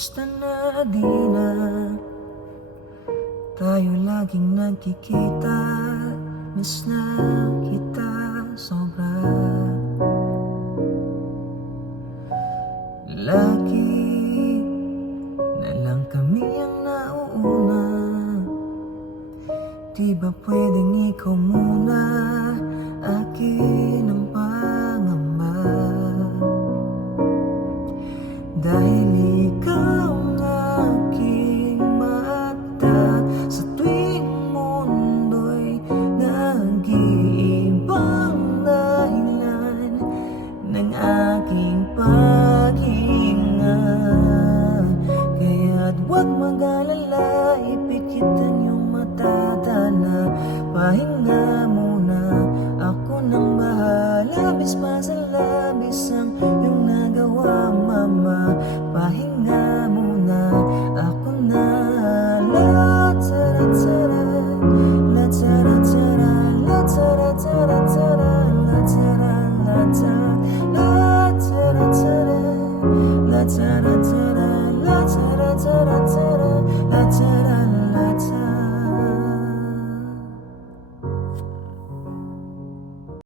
Basta na di na tayo laging nagkikita. Miss na kita sobra. Lagi na lang kami ang nauuna. Di ba pwedeng ikaw muna? Akin ang pangamba. Dahil ikaw ang aking mata. Sa tuwing mundo'y nag-iibang dahilan ng aking paghinga. Kaya't huwag mag-alala, ipikitan yung mata na pahinga.